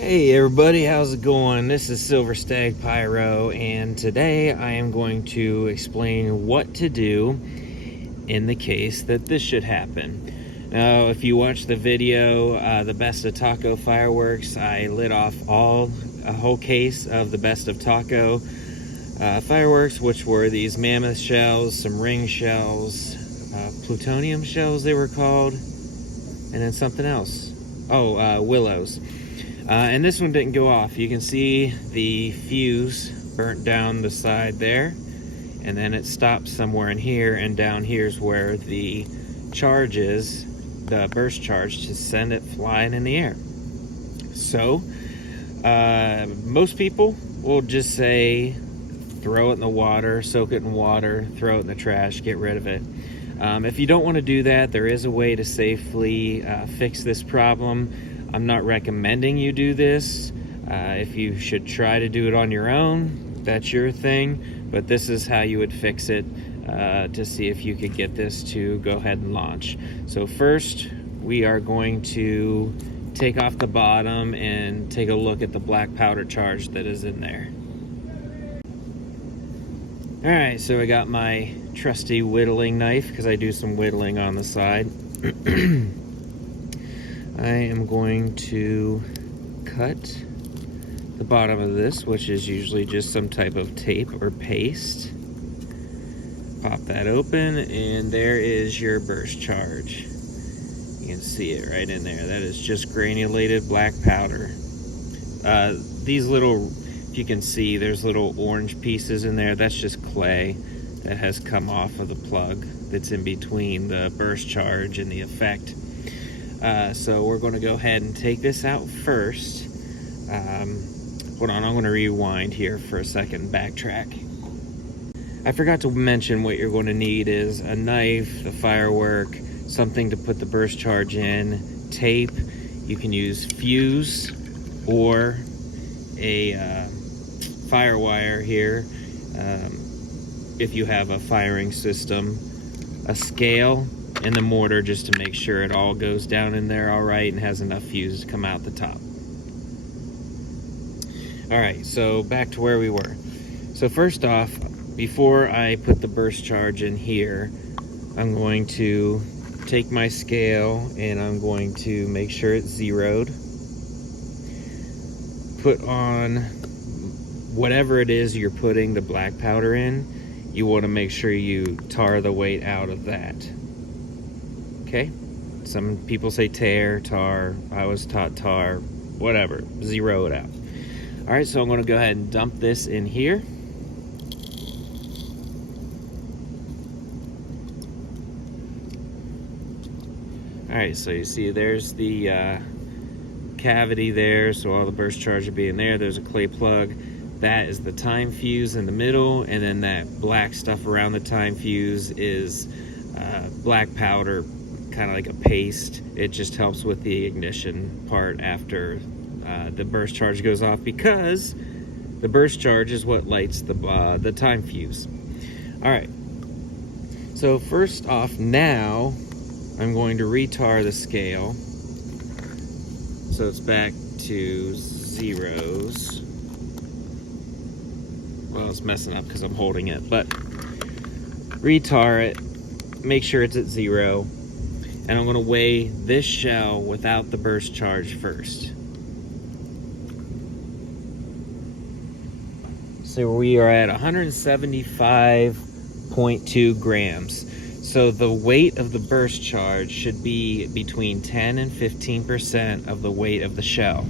Hey everybody, how's it going? This is Silver Stag Pyro, and today I am going to explain what to do in the case that this should happen. Now, if you watch the video, the best of taco fireworks, I lit off a whole case of the best of taco fireworks, which were these mammoth shells, some ring shells, plutonium shells they were called, and then something else. Willows. And this one didn't go off. You can see the fuse burnt down the side there, and then it stopped somewhere in here, and down here's where the charge is, the burst charge, to send it flying in the air. So most people will just say throw it in the water, soak it in water, throw it in the trash, get rid of it. If you don't want to do that, there is a way to safely fix this problem. I'm not recommending you do this. If you should try to do it on your own, that's your thing, but this is how you would fix it to see if you could get this to go ahead and launch. So first, we are going to take off the bottom and take a look at the black powder charge that is in there. All right, so I got my trusty whittling knife because I do some whittling on the side. I am going to cut the bottom of this, which is usually just some type of tape or paste. Pop that open, and there is your burst charge. You can see it right in there. That is just granulated black powder. These little, if you can see, there's little orange pieces in there. That's just clay that has come off of the plug that's in between the burst charge and the effect. So we're going to go ahead and take this out first. Hold on, I'm going to rewind here for a second, backtrack. I forgot to mention what you're going to need is a knife, the firework, something to put the burst charge in, tape. You can use fuse or a fire wire here if you have a firing system, a scale, and the mortar just to make sure it all goes down in there all right and has enough fuse to come out the top. All right, so back to where we were. So first off, before I put the burst charge in here, I'm going to take my scale and I'm going to make sure it's zeroed. Put on whatever it is you're putting the black powder in. You want to make sure you tar the weight out of that. Okay, some people say tar, I was taught tar, whatever, zero it out. All right, so I'm gonna go ahead and dump this in here. All right, so you see there's the cavity there, so all the burst charge will be in there. There's a clay plug. That is the time fuse in the middle, and then that black stuff around the time fuse is black powder, kind of like a paste. It just helps with the ignition part after the burst charge goes off, because the burst charge is what lights the time fuse. All right, so first off, now I'm going to retar the scale so it's back to zeros. Well, it's messing up because I'm holding it, but retar it, make sure it's at 0. And I'm going to weigh this shell without the burst charge first. So we are at 175.2 grams. So the weight of the burst charge should be between 10 and 15% of the weight of the shell.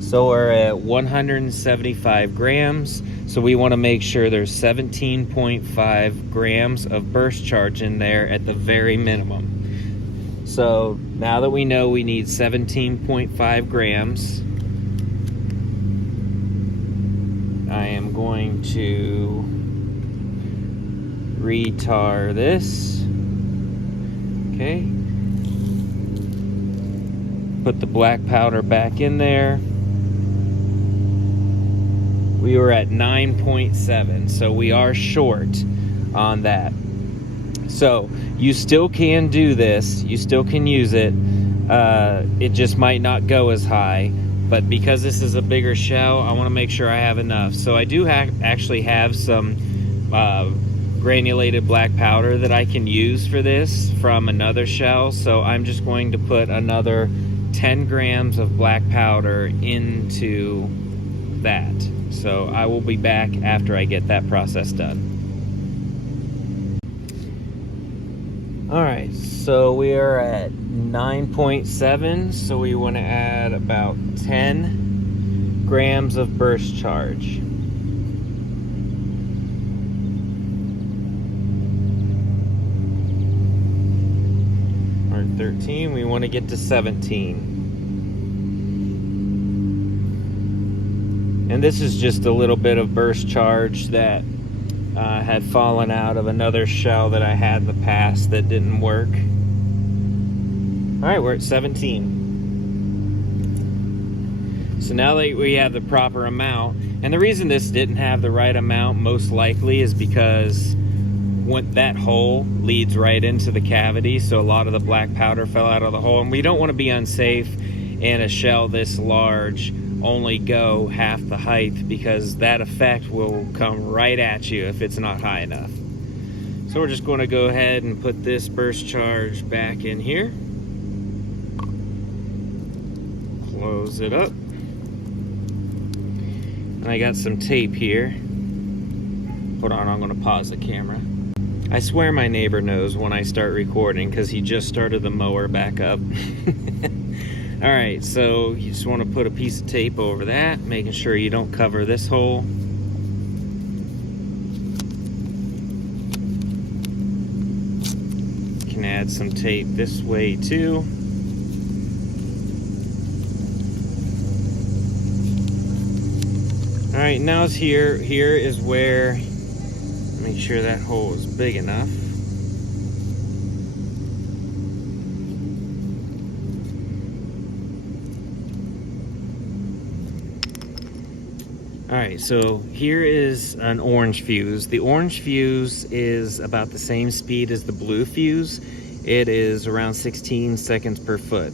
So we're at 175 grams. So we want to make sure there's 17.5 grams of burst charge in there at the very minimum. So now that we know we need 17.5 grams, I am going to retar this. Okay. Put the black powder back in there. We were at 9.7, so we are short on that. So you still can do this, you still can use it. It just might not go as high, but because this is a bigger shell, I want to make sure I have enough. So I do actually have some granulated black powder that I can use for this from another shell. So I'm just going to put another 10 grams of black powder into that. So I will be back after I get that process done. Alright, so we are at 9.7, so we want to add about 10 grams of burst charge. We're at 13, we want to get to 17. And this is just a little bit of burst charge that had fallen out of another shell that I had in the past that didn't work. Alright, we're at 17. So now that we have the proper amount, and the reason this didn't have the right amount most likely is because that hole leads right into the cavity, so a lot of the black powder fell out of the hole, and we don't want to be unsafe in a shell this large only go half the height, because that effect will come right at you if it's not high enough. So we're just going to go ahead and put this burst charge back in here. Close it up. And I got some tape here. Hold on, I'm going to pause the camera. I swear my neighbor knows when I start recording because he just started the mower back up. Alright, so you just want to put a piece of tape over that, making sure you don't cover this hole. You can add some tape this way too. Alright, now it's here. Here is where, make sure that hole is big enough. Alright, so here is an orange fuse. The orange fuse is about the same speed as the blue fuse. It is around 16 seconds per foot.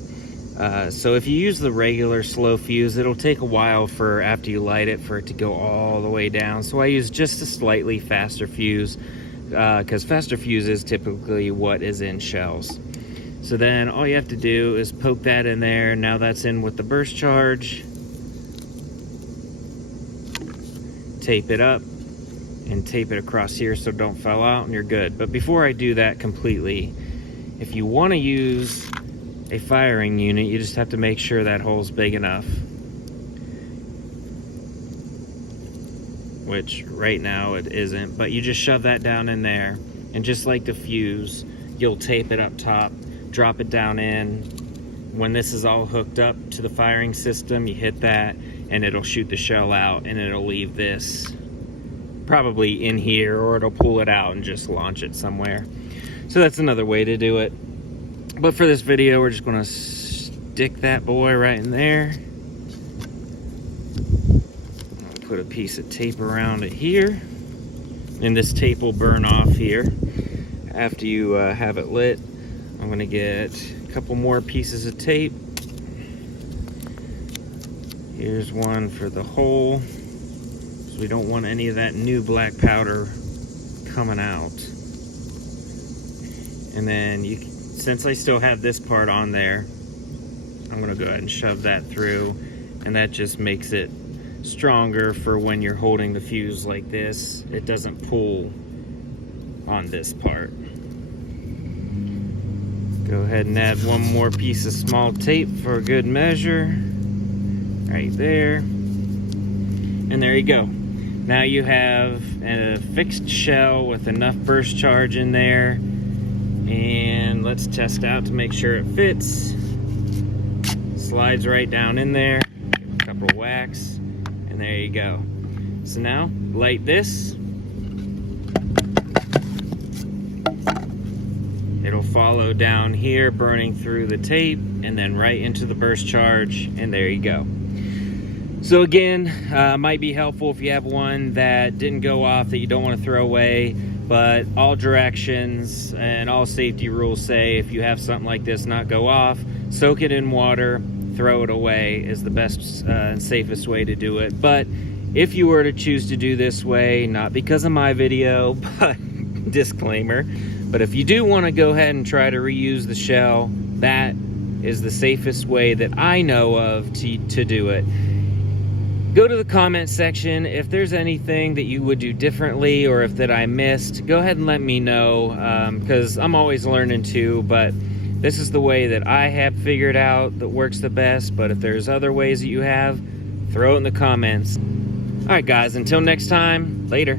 So if you use the regular slow fuse, it'll take a while for, after you light it, for it to go all the way down. So I use just a slightly faster fuse, because faster fuse is typically what is in shells. So then all you have to do is poke that in there. Now that's in with the burst charge. Tape it up and tape it across here so don't fall out, and you're good. But before I do that completely, if you want to use a firing unit, you just have to make sure that hole's big enough, which right now it isn't, but you just shove that down in there, and just like the fuse, you'll tape it up top, drop it down in. When this is all hooked up to the firing system, you hit that and it'll shoot the shell out, and it'll leave this probably in here, or it'll pull it out and just launch it somewhere. So that's another way to do it. But for this video, we're just going to stick that boy right in there. I'll put a piece of tape around it here, and this tape will burn off here after you have it lit. I'm going to get a couple more pieces of tape. Here's one for the hole, so we don't want any of that new black powder coming out. And then since I still have this part on there, I'm gonna go ahead and shove that through, and that just makes it stronger for when you're holding the fuse like this. It doesn't pull on this part. Go ahead and add one more piece of small tape for a good measure. Right there. And there you go. Now you have a fixed shell with enough burst charge in there. And let's test out to make sure it fits. Slides right down in there. Give it a couple whacks. And there you go. So now, light this. It'll follow down here, burning through the tape, and then right into the burst charge, and there you go. So again, might be helpful if you have one that didn't go off that you don't want to throw away, but all directions and all safety rules say if you have something like this not go off, soak it in water, throw it away is the best and safest way to do it. But if you were to choose to do this way, not because of my video, but disclaimer, but if you do want to go ahead and try to reuse the shell, that is the safest way that I know of to do it. Go to the comment section if there's anything that you would do differently or if that I missed. Go ahead and let me know, because I'm always learning too, but this is the way that I have figured out that works the best. But if there's other ways that you have, throw it in the comments. All right guys, until next time, later.